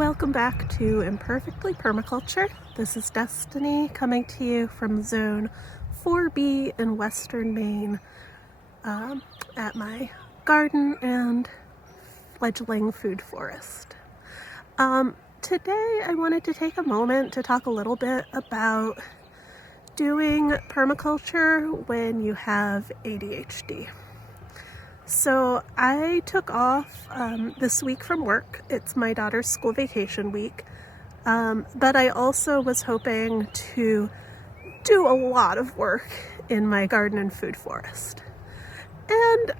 Welcome back to Imperfectly Permaculture. This is Destiny coming to you from Zone 4B in Western Maine at my garden and fledgling food forest. Today I wanted to take a moment to talk a little bit about doing permaculture when you have ADHD. So I took off this week from work. It's my daughter's school vacation week, but I also was hoping to do a lot of work in my garden and food forest. And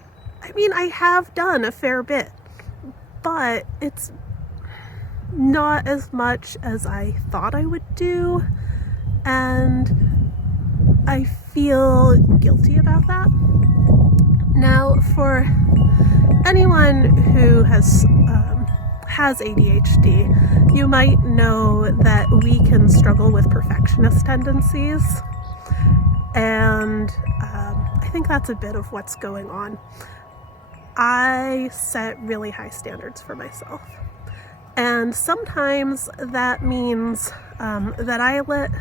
I mean, I have done a fair bit, but it's not as much as I thought I would do, and I feel guilty about that. Now, for anyone who has ADHD, you might know that we can struggle with perfectionist tendencies, and I think that's a bit of what's going on. I set really high standards for myself, and sometimes that means that I let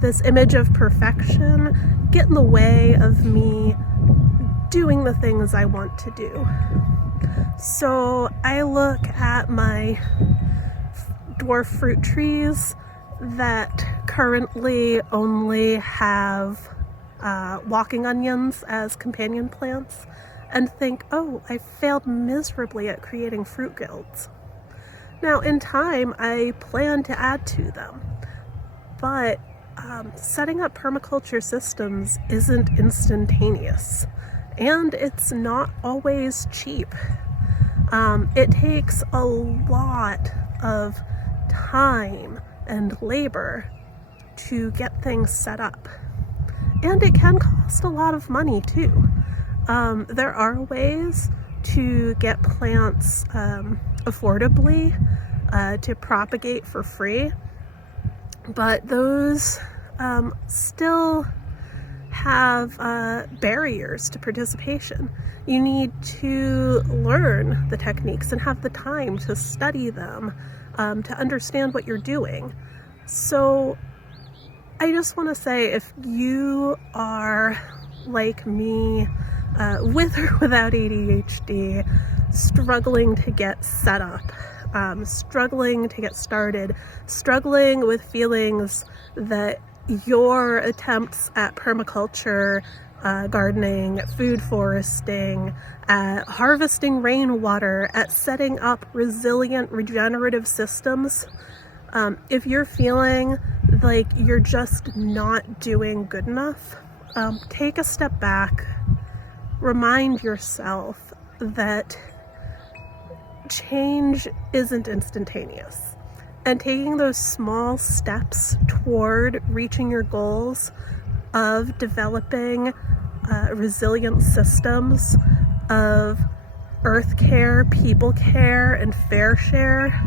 this image of perfection get in the way of me doing the things I want to do. So I look at my dwarf fruit trees that currently only have walking onions as companion plants and think, oh, I failed miserably at creating fruit guilds. Now, in time, I plan to add to them, but setting up permaculture systems isn't instantaneous. And it's not always cheap. It takes a lot of time and labor to get things set up. And it can cost a lot of money too. There are ways to get plants affordably to propagate for free, but those still have barriers to participation. You need to learn the techniques and have the time to study them, to understand what you're doing. So I just want to say, if you are like me, with or without ADHD, struggling to get set up, struggling to get started, struggling with feelings that your attempts at permaculture, gardening, food foresting, at harvesting rainwater, at setting up resilient regenerative systems, if you're feeling like you're just not doing good enough, take a step back, remind yourself that change isn't instantaneous. And taking those small steps toward reaching your goals of developing resilient systems of earth care, people care, and fair share,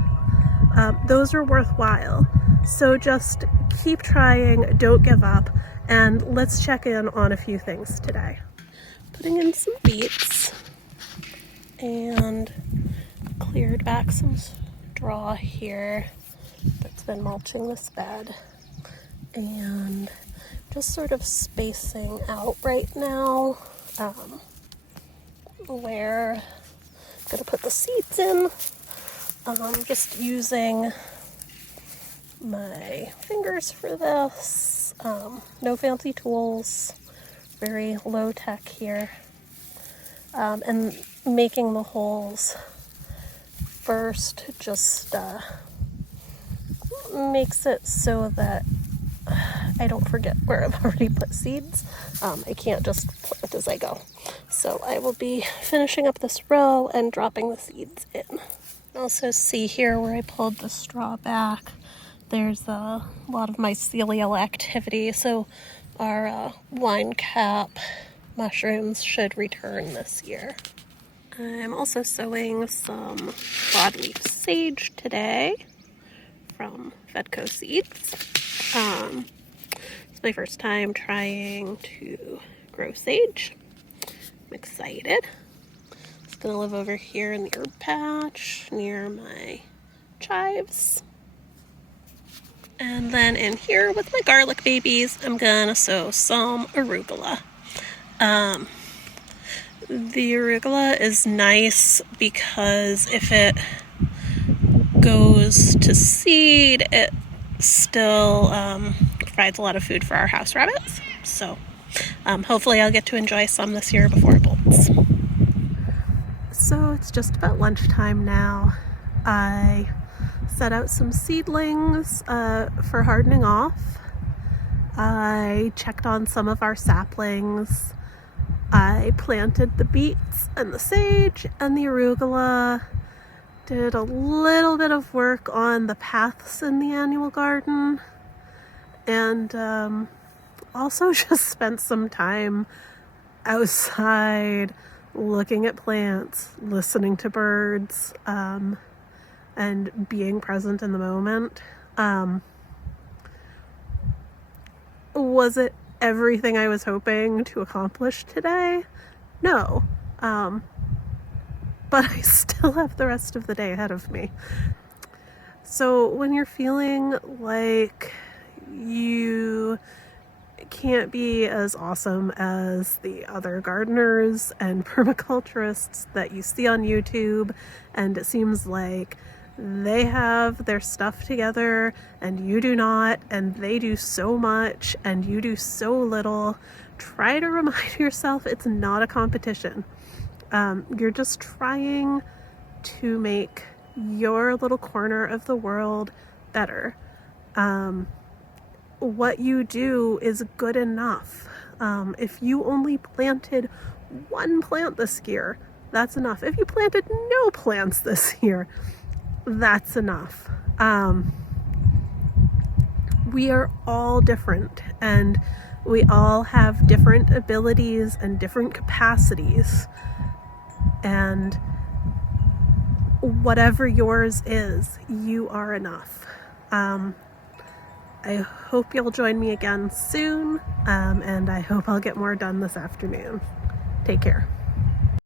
those are worthwhile. So just keep trying, don't give up, and let's check in on a few things today. Putting in some beets and cleared back some straw here that's been mulching this bed, and just sort of spacing out right now where I'm gonna put the seeds in. Just using my fingers for this, no fancy tools, very low tech here, and making the holes first just makes it so that I don't forget where I've already put seeds. I can't just plant as I go. So I will be finishing up this row and dropping the seeds in. Also see here where I pulled the straw back, there's a lot of mycelial activity, so our wine cap mushrooms should return this year. I'm also sowing some broadleaf sage today from Fedco Seeds. It's my first time trying to grow sage. I'm excited. It's gonna live over here in the herb patch near my chives. And then in here with my garlic babies, I'm gonna sow some arugula. The arugula is nice because if it goes to seed, it still provides a lot of food for our house rabbits. So hopefully I'll get to enjoy some this year before it bolts. So it's just about lunchtime now. I set out some seedlings for hardening off. I checked on some of our saplings. I planted the beets and the sage and the arugula, did a little bit of work on the paths in the annual garden, and also just spent some time outside looking at plants, listening to birds, and being present in the moment. Was it everything I was hoping to accomplish today? No. But I still have the rest of the day ahead of me. So when you're feeling like you can't be as awesome as the other gardeners and permaculturists that you see on YouTube, and it seems like they have their stuff together and you do not, and they do so much and you do so little, try to remind yourself it's not a competition. You're just trying to make your little corner of the world better. What you do is good enough. If you only planted one plant this year, that's enough. If you planted no plants this year, that's enough. We are all different, and we all have different abilities and different capacities, and whatever yours is, you are enough. I hope you'll join me again soon, and I hope I'll get more done this afternoon. Take care.